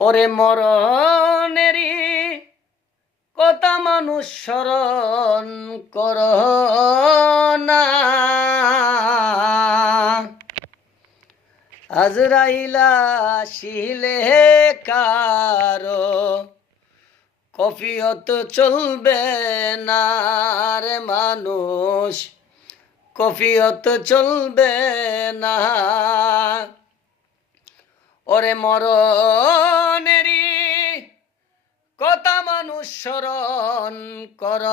ওরে মরণেরই কথা মানুষ স্মরণ কর না। আজরাইলা শিলে কারো কফিয়ত চলবে না রে মানুষ, কফিয়ত চলবে না। ওরে মরণেরই কথা মানুষ স্মরণ কর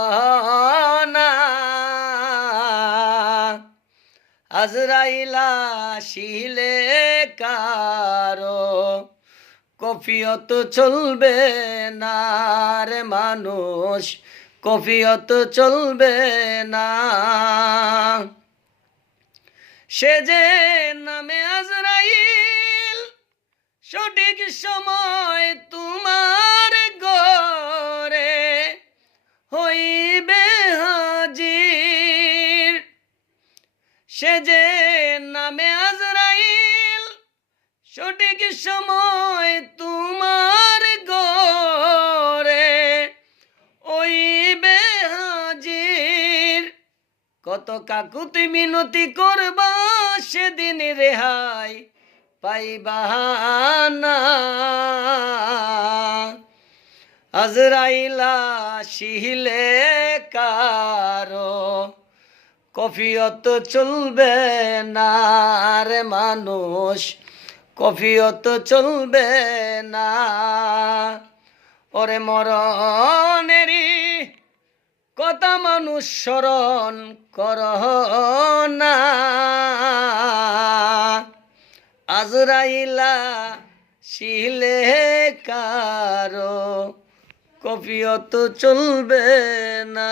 না। আজরাইলা শিলে কারো কফিয়ত চলবে না রে মানুষ, কফিয়ত চলবে না। সে যে নামে আজরাইল সঠিক সময় তোমার ঘরে হইবে হাজির। সে যে নামে আজরাইল সঠিক সময় তোমার ঘরে হইবে হাজির। কত কাকুতি মিনতি করবা সেদিন রেহাই পাইবা না। আজরাইলা শিলে কারো কফিয়ত চলবে না রে মানুষ, কফিয়ত চলবে না। ওরে মরণেরই কথা মানুষ স্মরণ কর না। আজরাইলা শিলে কারো কফিয়ত চলবে না।